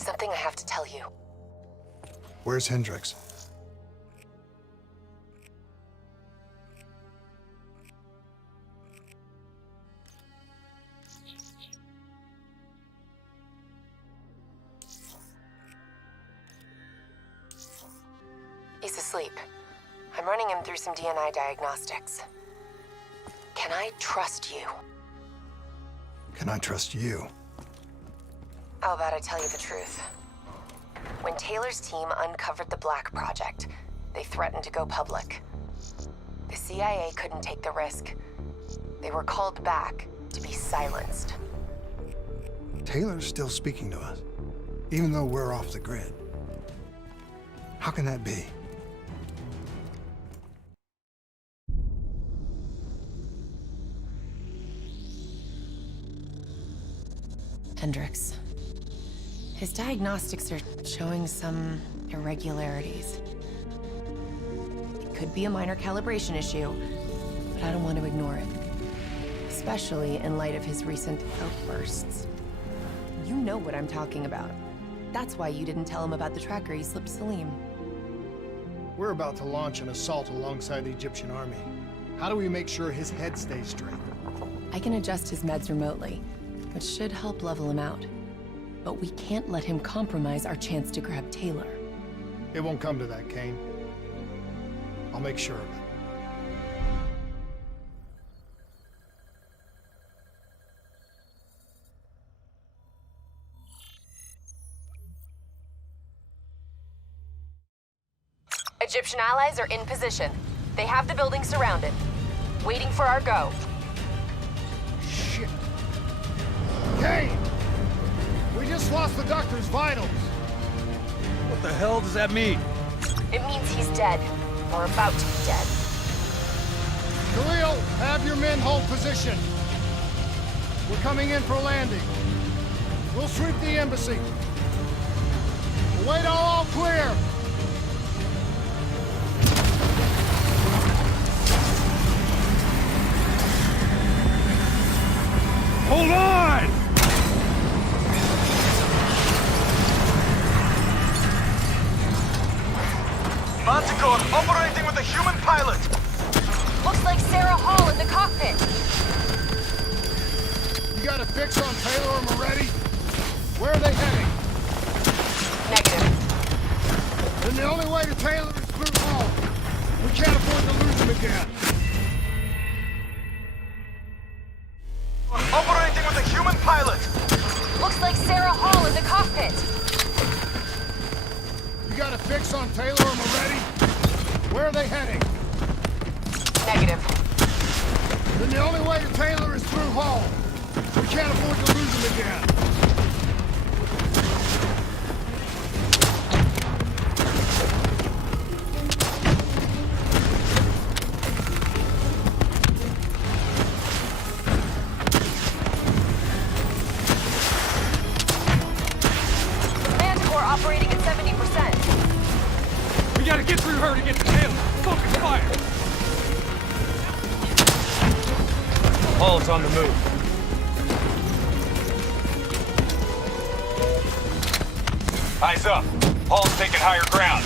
There's something I have to tell you. Where's Hendricks? He's asleep. I'm running him through some DNA diagnostics. Can I trust you? Can I trust you? How about I tell you the truth? When Taylor's team uncovered the Black Project, they threatened to go public. The CIA couldn't take the risk. They were called back to be silenced. Taylor's still speaking to us, even though we're off the grid. How can that be? Hendricks. His diagnostics are showing some irregularities. It could be a minor calibration issue, but I don't want to ignore it. Especially in light of his recent outbursts. You know what I'm talking about. That's why you didn't tell him about the tracker he slipped Salim. We're about to launch an assault alongside the Egyptian army. How do we make sure his head stays straight? I can adjust his meds remotely, which should help level him out. But we can't let him compromise our chance to grab Taylor. It won't come to that, Kane. I'll make sure of it. Egyptian allies are in position. They have the building surrounded, waiting for our go. Shit. Kane! We just lost the doctor's vitals. What the hell does that mean? It means he's dead, or about to be dead. Khalil, have your men hold position. We're coming in for landing. We'll sweep the embassy. We'll wait all clear. Hold on! Manticore operating with a human pilot. Looks like Sarah Hall in the cockpit. You got a fix on Taylor and Moretti? Where are they heading? Negative. Then the only way to Taylor is through Hall. We can't afford to lose him again. Operating with a human pilot. Looks like Sarah Hall in the cockpit. You got a fix on Taylor and Moretti? Where are they heading? Negative. Then the only way to Taylor is through Hall. We can't afford to lose him again. Manticore operating at 70%. We gotta get through her to get to Taylor. Focus fire! Hall's on the move. Eyes up. Hall's taking higher ground.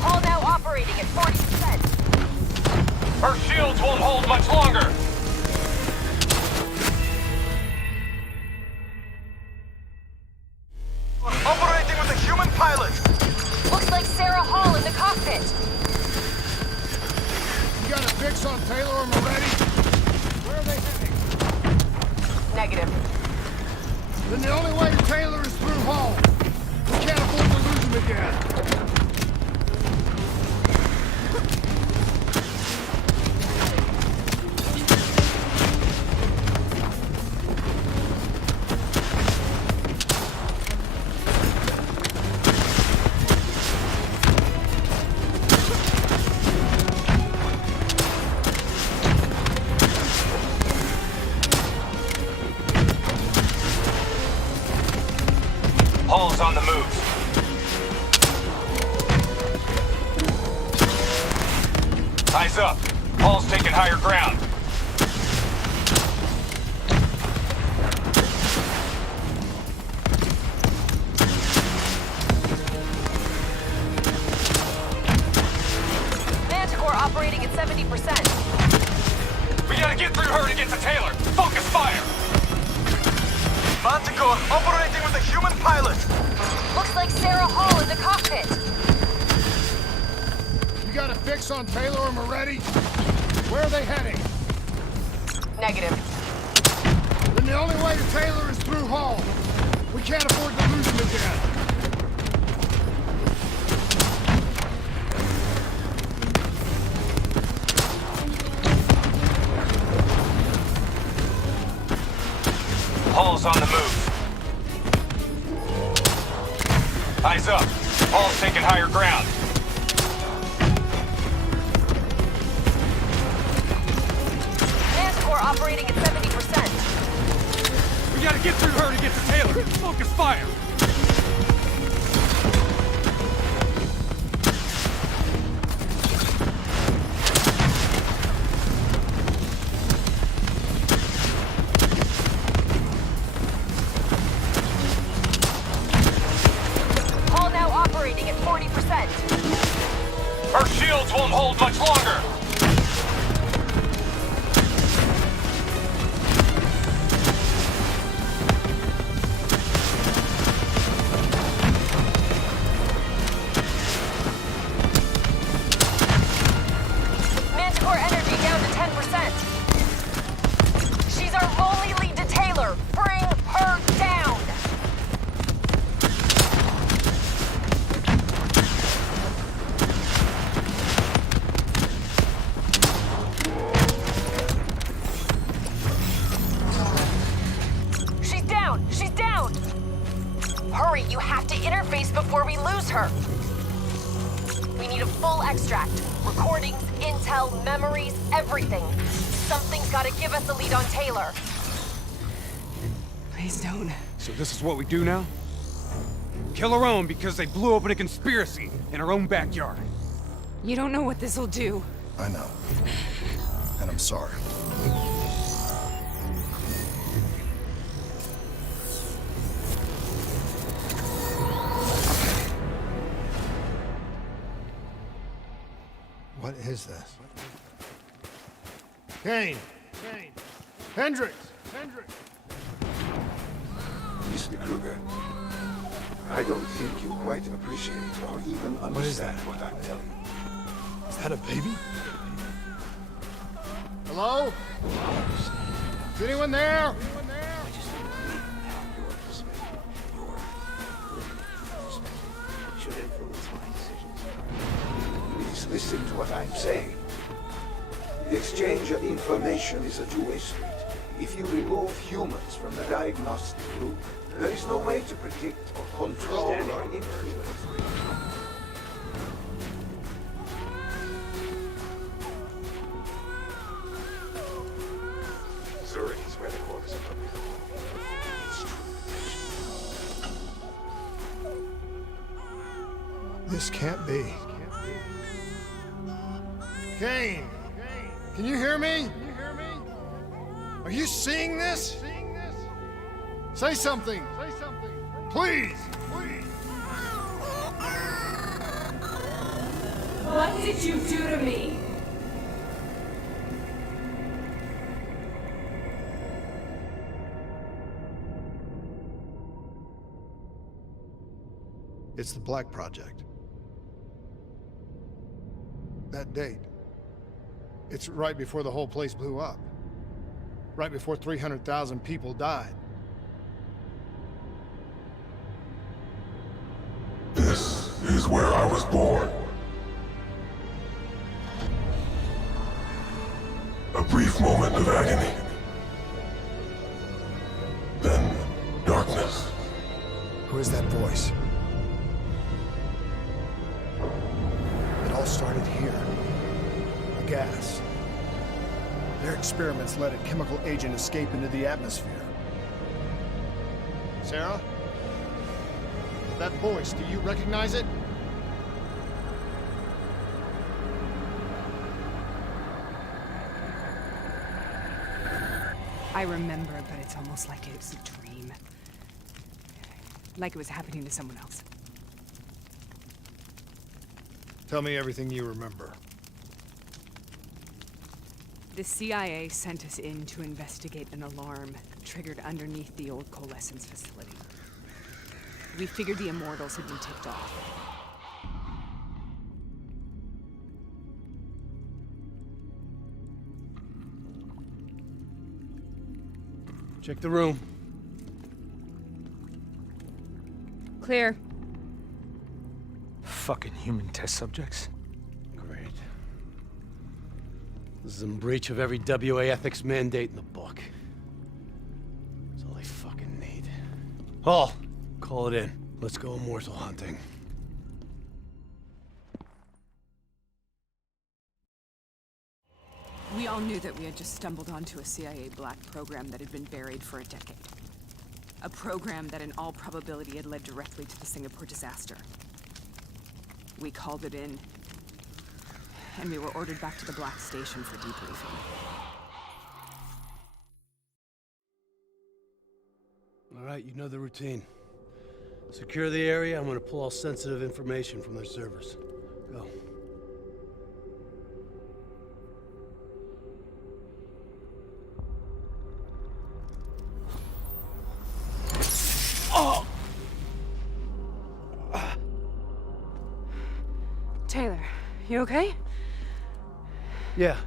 Hall now operating at 40%. Her shields won't hold much longer. Operating with a human pilot. Looks like Sarah Hall in the cockpit. You got a fix on Taylor and Moretti? Where are they heading? Negative. Then the only way to Taylor is through Hall. We can't afford to lose him again. Hall's on the move. Eyes up. Hall's taking higher ground. 70%. We gotta get through her to get to Taylor. Focus fire! Manticore operating with a human pilot. Looks like Sarah Hall in the cockpit. You got a fix on Taylor and Moretti? Where are they heading? Negative. Then the only way to Taylor is through Hall. We can't afford to lose him again. Hall's on the move. Eyes up. Hall's taking higher ground. Manticore operating at 70%. We gotta get through her to get to Taylor. Focus fire! Hall now operating at 40%. Her shields won't hold much longer. Manticore energy down to 10%. She's our only lead to Taylor. Bring her down. She's down. She's down. Hurry, you have to interface before we lose her. We need a full extract. Recordings, intel, memories, everything. Something's gotta give us a lead on Taylor. Please don't. So this is what we do now? Kill our own because they blew open a conspiracy in our own backyard. You don't know what this'll do. I know. And I'm sorry. What is this? Kane. Hendricks. Mr. Kruger, I don't think you quite appreciate or even understand what I'm telling you. Is that a baby? Hello? Is anyone there? Should influence my decisions. Please listen to what I'm saying. The exchange of information is a two-way street. If you remove humans from the diagnostic loop, there is no way to predict or control or influence. Zurich is where the quarters are from. It's true. This can't be. Kane. Can you hear me? Are you seeing this? Say something. Please. What did you do to me? It's the Black Project. That date. It's right before the whole place blew up. Right before 300,000 people died. This is where I was born. A brief moment of agony. Then darkness. Who is that voice? It all started here. A gas. Their experiments let a chemical agent escape into the atmosphere. Sarah? That voice, do you recognize it? I remember, but it's almost like it was a dream. Like it was happening to someone else. Tell me everything you remember. The CIA sent us in to investigate an alarm triggered underneath the old coalescence facility. We figured the Immortals had been tipped off. Check the room. Clear. Fucking human test subjects. Great. This is in breach of every WA ethics mandate in the book. That's all they fucking need. Hall, call it in. Let's go immortal hunting. We all knew that we had just stumbled onto a CIA black program that had been buried for a decade. A program that in all probability had led directly to the Singapore disaster. We called it in, and we were ordered back to the Black Station for debriefing. All right, you know the routine. Secure the area. I'm gonna pull all sensitive information from their servers. Go. Taylor, you okay? Yeah.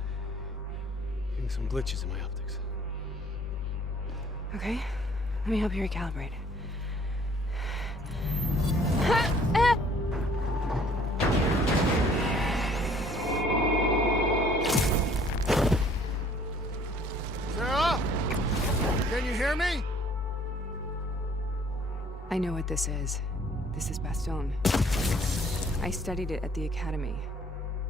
Getting some glitches in my optics. Okay, let me help you recalibrate. Sarah? Can you hear me? I know what this is. This is Bastogne. I studied it at the Academy.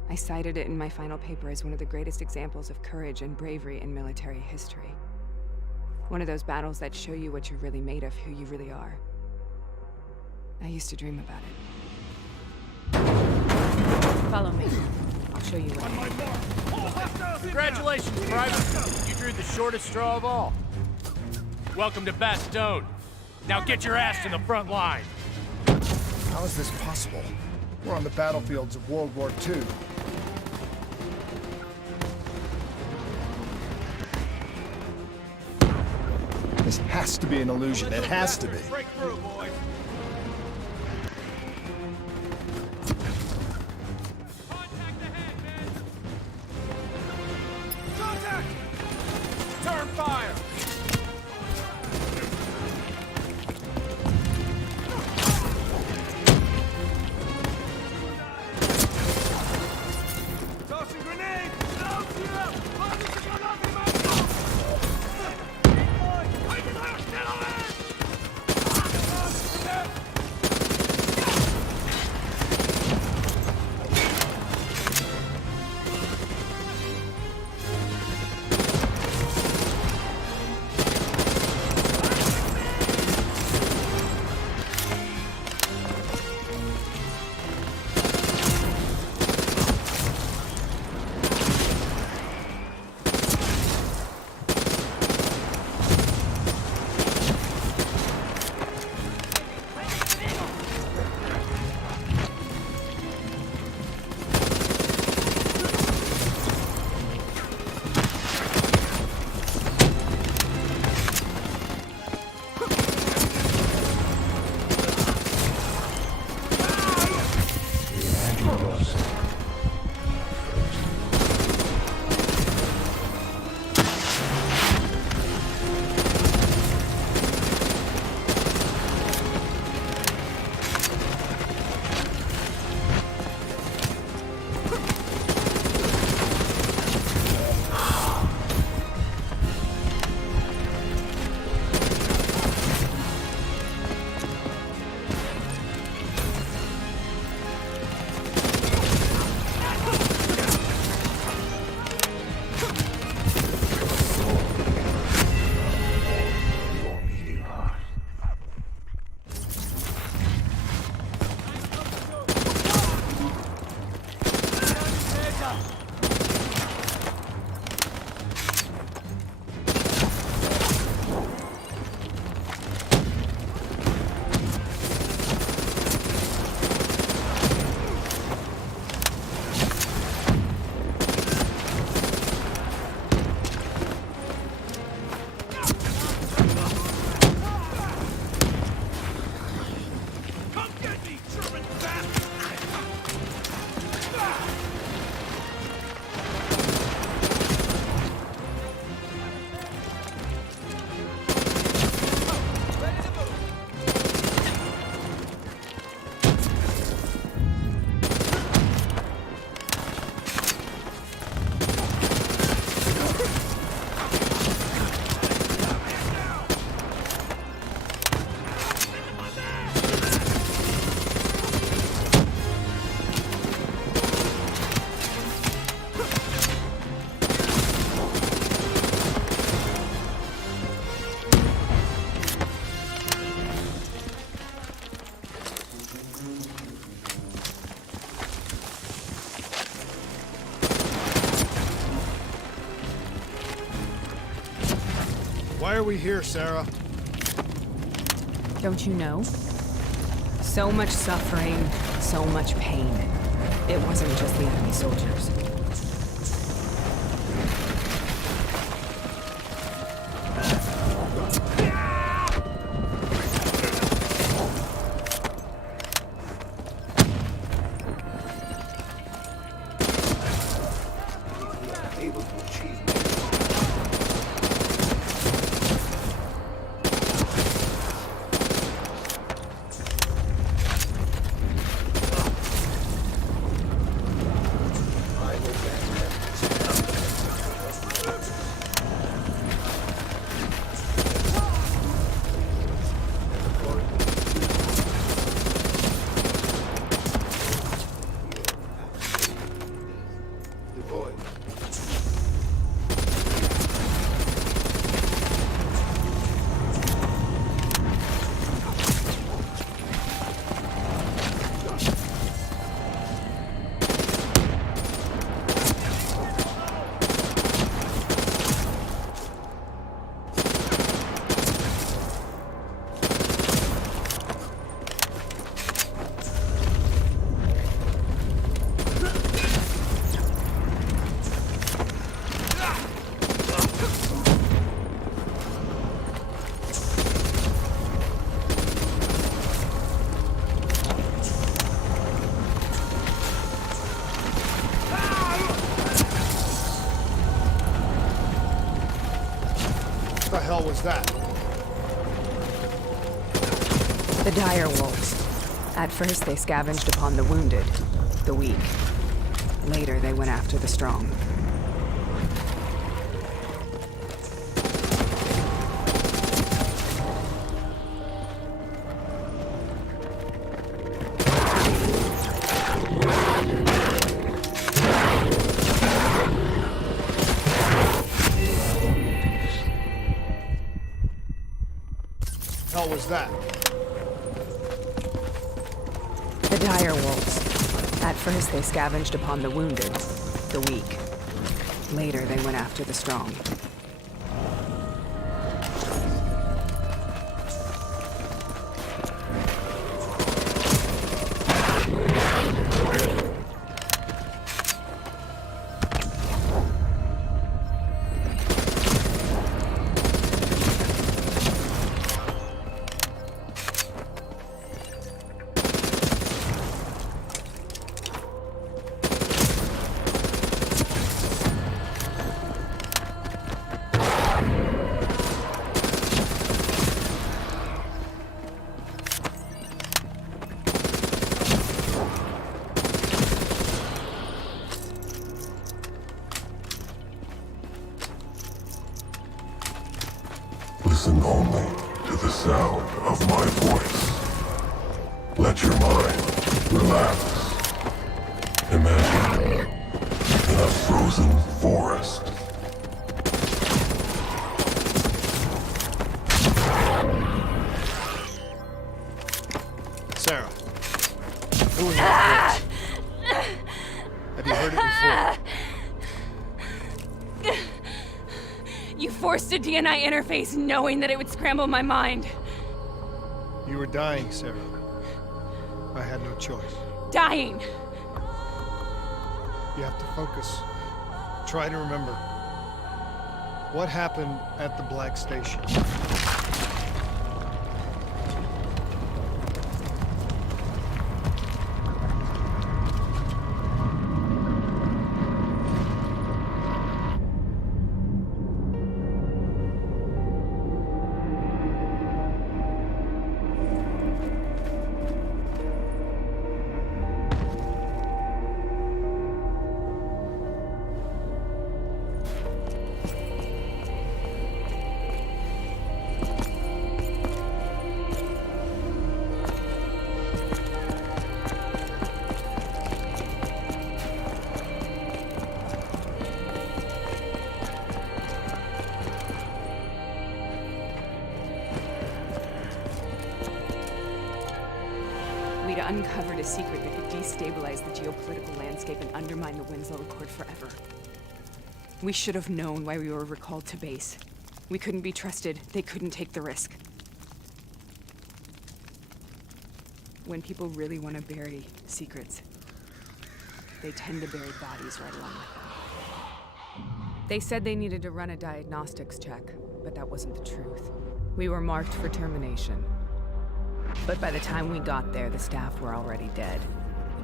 I cited it in my final paper as one of the greatest examples of courage and bravery in military history. One of those battles that show you what you're really made of, who you really are. I used to dream about it. Follow me. I'll show you what. Congratulations, Private. You drew the shortest straw of all. Welcome to Bastogne. Now get your ass to the front line. How is this possible? We're on the battlefields of World War II. This has to be an illusion. It has to be. Break through, boys. Contact ahead, men. Contact! Turn fire! Tossing grenade! Why are we here, Sarah? Don't you know? So much suffering, so much pain. It wasn't just the enemy soldiers. Able to achieve What the hell was that? The dire wolves. At first, they scavenged upon the wounded, the weak. Later, they went after the strong. Hell was that? The dire wolves. At first, they scavenged upon the wounded, the weak. Later, they went after the strong. Listen only to the sound of my voice. Let your mind relax. Imagine in a frozen forest. Sarah. Who in that voice? Have you heard it before? You forced a DNI interface knowing that it would scramble my mind. You were dying, Sarah. I had no choice. Dying! You have to focus. Try to remember. What happened at the Black Station? We'd uncovered a secret that could destabilize the geopolitical landscape and undermine the Winslow Accord forever. We should have known why we were recalled to base. We couldn't be trusted. They couldn't take the risk. When people really want to bury secrets, they tend to bury bodies right along with them. They said they needed to run a diagnostics check, but that wasn't the truth. We were marked for termination. But by the time we got there, the staff were already dead.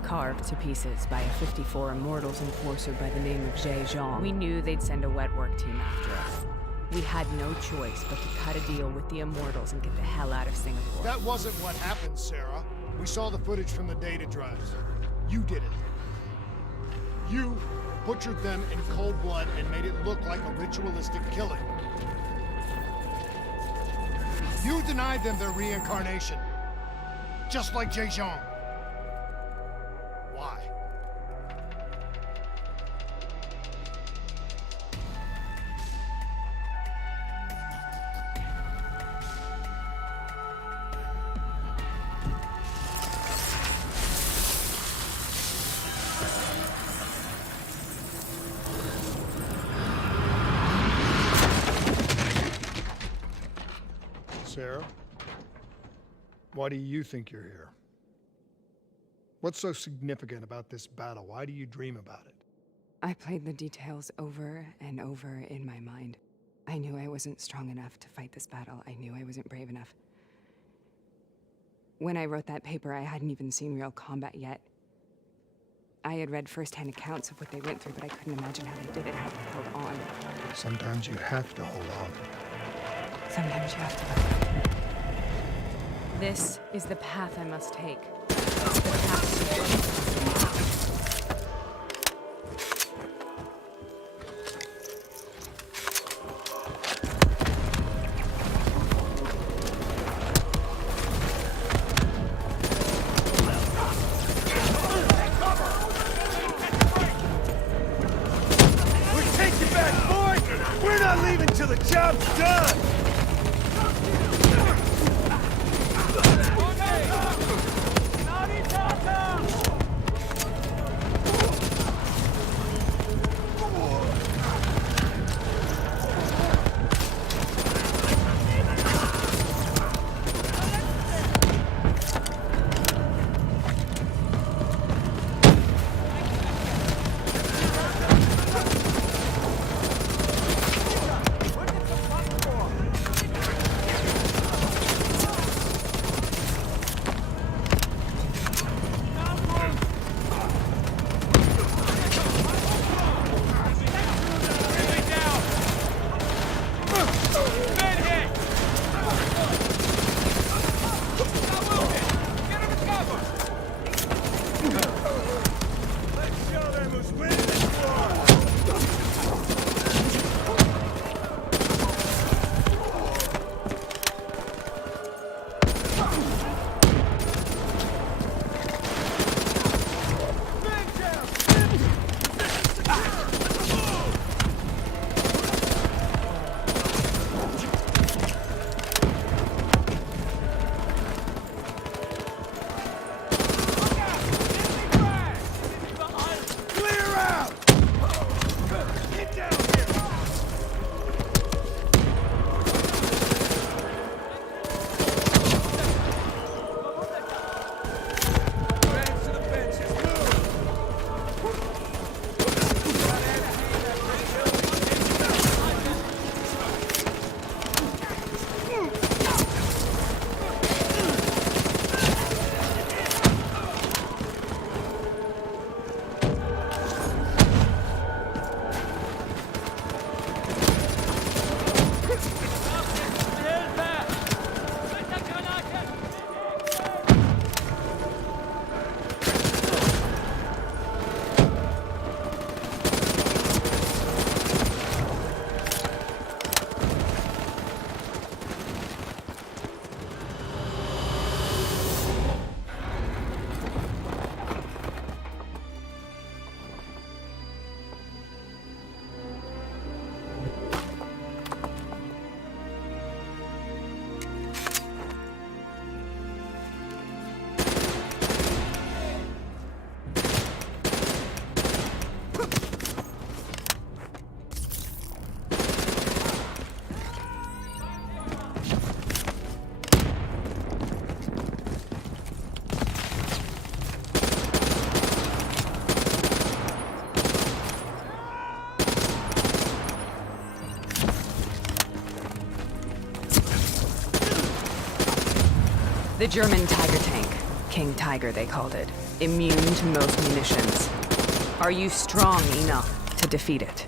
Carved to pieces by a 54 Immortals enforcer by the name of Jay Zhang. We knew they'd send a wet work team after us. We had no choice but to cut a deal with the Immortals and get the hell out of Singapore. That wasn't what happened, Sarah. We saw the footage from the data drives. You did it. You butchered them in cold blood and made it look like a ritualistic killing. You denied them their reincarnation. Just like Jay Zhang. Why? Sarah, why do you think you're here? What's so significant about this battle? Why do you dream about it? I played the details over and over in my mind. I knew I wasn't strong enough to fight this battle. I knew I wasn't brave enough. When I wrote that paper, I hadn't even seen real combat yet. I had read first-hand accounts of what they went through, but I couldn't imagine how they did it, how they held on. Sometimes you have to hold on. Sometimes you have to. This is the path I must take. The path to The German Tiger tank. King Tiger, they called it. Immune to most munitions. Are you strong enough to defeat it?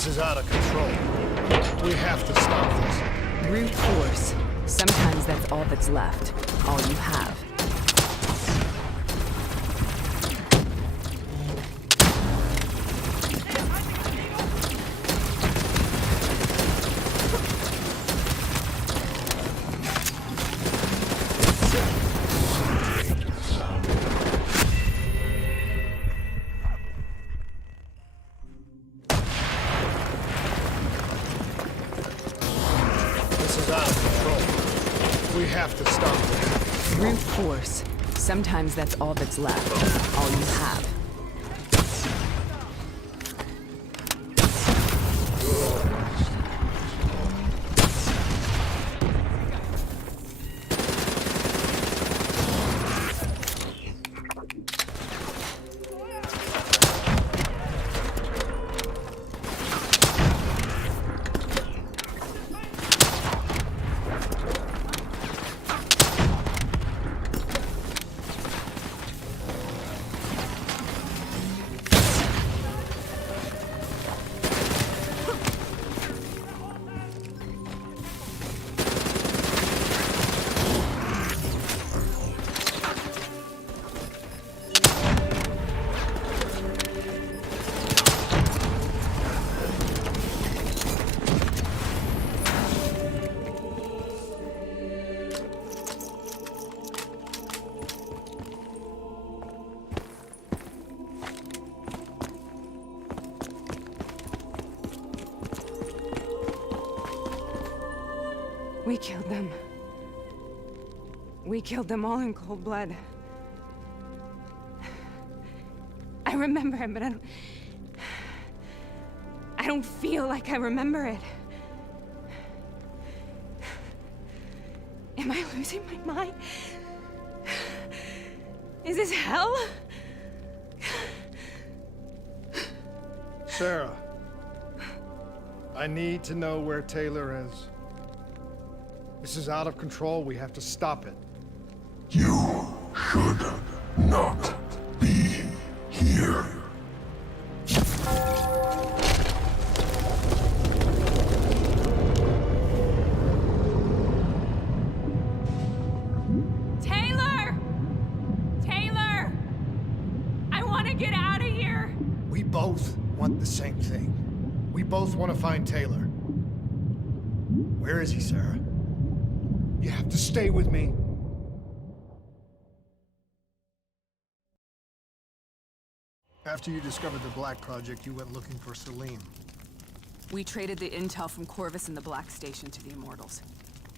This is out of control. We have to stop this. Brute force. Sometimes that's all that's left. All you have. We have to stop this. Brute force. Sometimes that's all that's left. All you have. We killed them. We killed them all in cold blood. I remember it, but I don't feel like I remember it. Am I losing my mind? Is this hell? Sarah, I need to know where Taylor is. This is out of control. We have to stop it. You should not be here. Taylor! Taylor! I want to get out of here! We both want the same thing. We both want to find Taylor. Where is he, Sarah? You have to stay with me. After you discovered the Black Project, you went looking for Salim. We traded the intel from Corvus and the Black Station to the Immortals.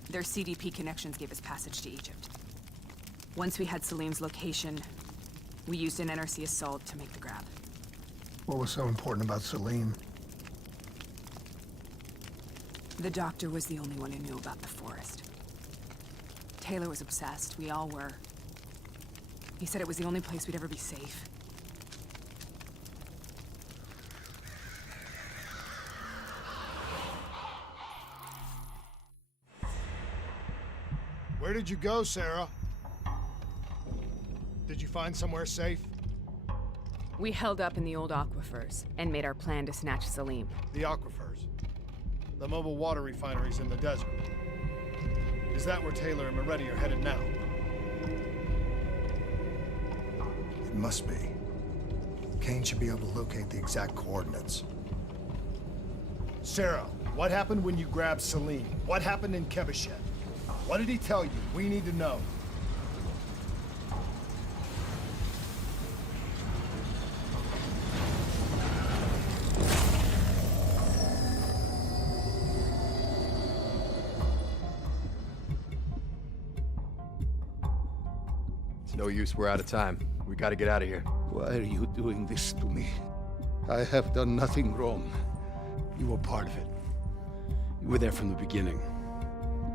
Their CDP connections gave us passage to Egypt. Once we had Salim's location, we used an NRC assault to make the grab. What was so important about Salim? The doctor was the only one who knew about the forest. Taylor was obsessed. We all were. He said it was the only place we'd ever be safe. Where did you go, Sarah? Did you find somewhere safe? We held up in the old aquifers and made our plan to snatch Salim. The aquifers. The mobile water refineries in the desert. Is that where Taylor and Moretti are headed now? It must be. Kane should be able to locate the exact coordinates. Sarah, what happened when you grabbed Salim? What happened in Kevashet? What did he tell you? We need to know. It's no use, we're out of time. We gotta get out of here. Why are you doing this to me? I have done nothing wrong. You were part of it. You were there from the beginning.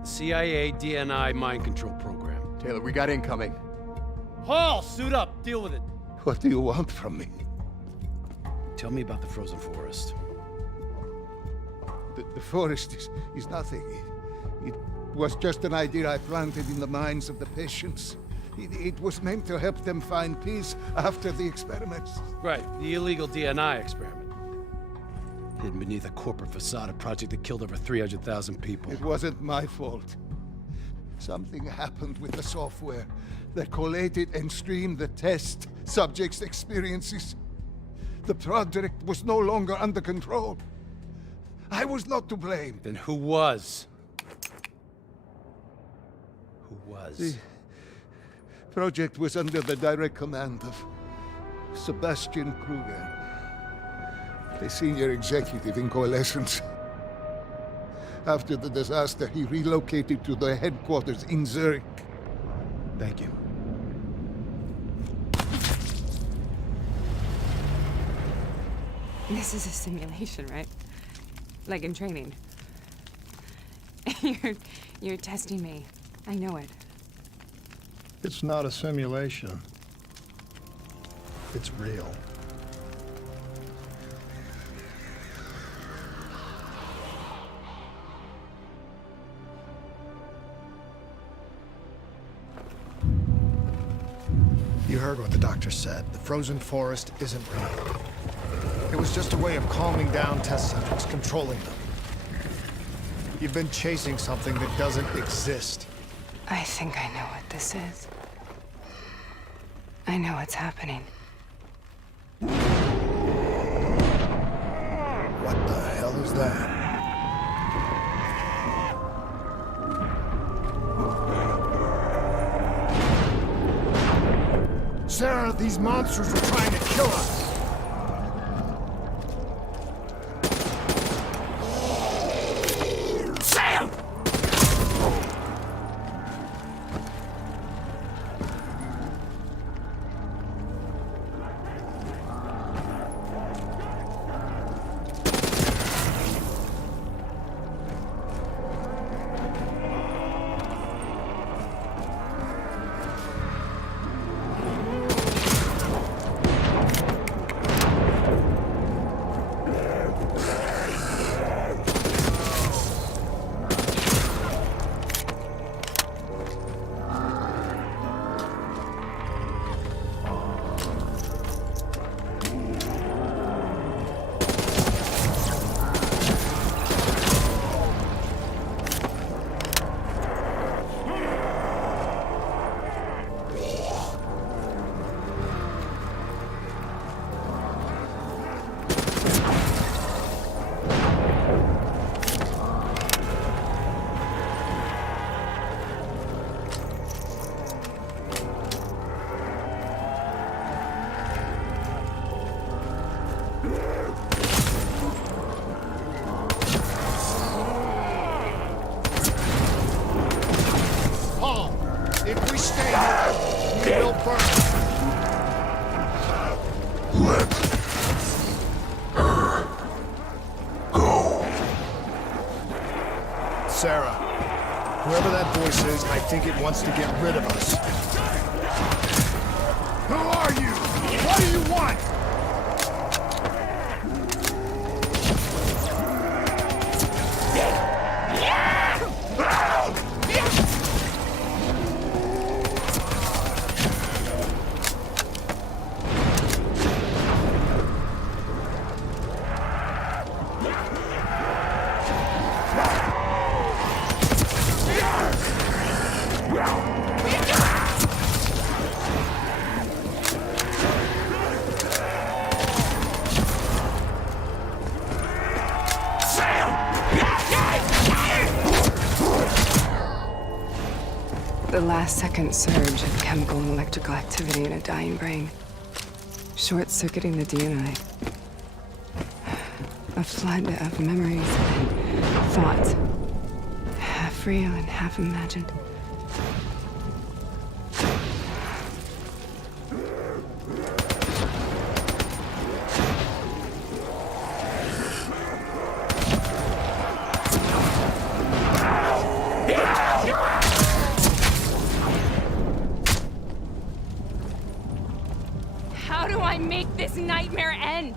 CIA, DNI, mind control program. Taylor, we got incoming. Hall, suit up. Deal with it. What do you want from me? Tell me about the frozen forest. The forest is nothing. It was just an idea I planted in the minds of the patients. It was meant to help them find peace after the experiments. Right, the illegal DNI experiment. Hidden beneath a corporate facade, a project that killed over 300,000 people. It wasn't my fault. Something happened with the software that collated and streamed the test subjects' experiences. The project was no longer under control. I was not to blame. Then who was? Who was? The project was under the direct command of Sebastian Kruger, a senior executive in Coalescence. After the disaster, he relocated to the headquarters in Zurich. Thank you. This is a simulation, right? Like in training. You're testing me. I know it. It's not a simulation. It's real. You heard what the doctor said. The frozen forest isn't real. It was just a way of calming down test subjects, controlling them. You've been chasing something that doesn't exist. I think I know what this is. I know what's happening. What the hell is that? Sarah, these monsters are trying to kill us! Sam! Sarah. Whoever that voice is, I think it wants to get rid of us. Who are you? What do you want? The last-second surge of chemical and electrical activity in a dying brain. Short-circuiting the DNA. A flood of memories and thoughts. Half real and half imagined. How do I make this nightmare end?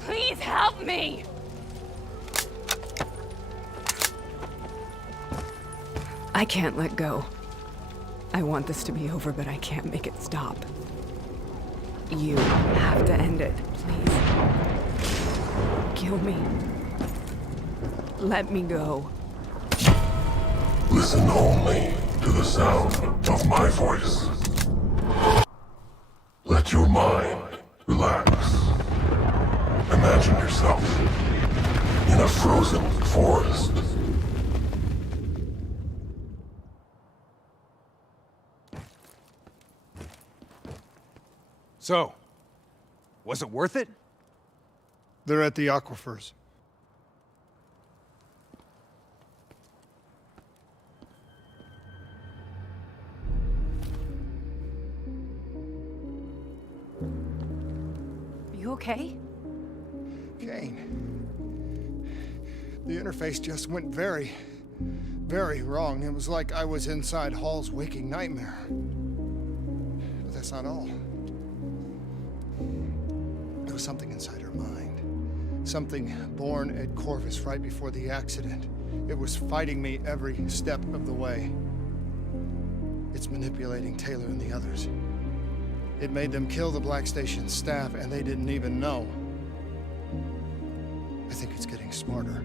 Please help me! I can't let go. I want this to be over, but I can't make it stop. You have to end it, please. Kill me. Let me go. Listen only to the sound of my voice. Let your mind relax. Imagine yourself in a frozen forest. So, was it worth it? They're at the aquifers. You okay? Kane. The interface just went very, very wrong. It was like I was inside Hall's waking nightmare. But that's not all. There was something inside her mind. Something born at Corvus right before the accident. It was fighting me every step of the way. It's manipulating Taylor and the others. It made them kill the Black Station staff, and they didn't even know. I think it's getting smarter.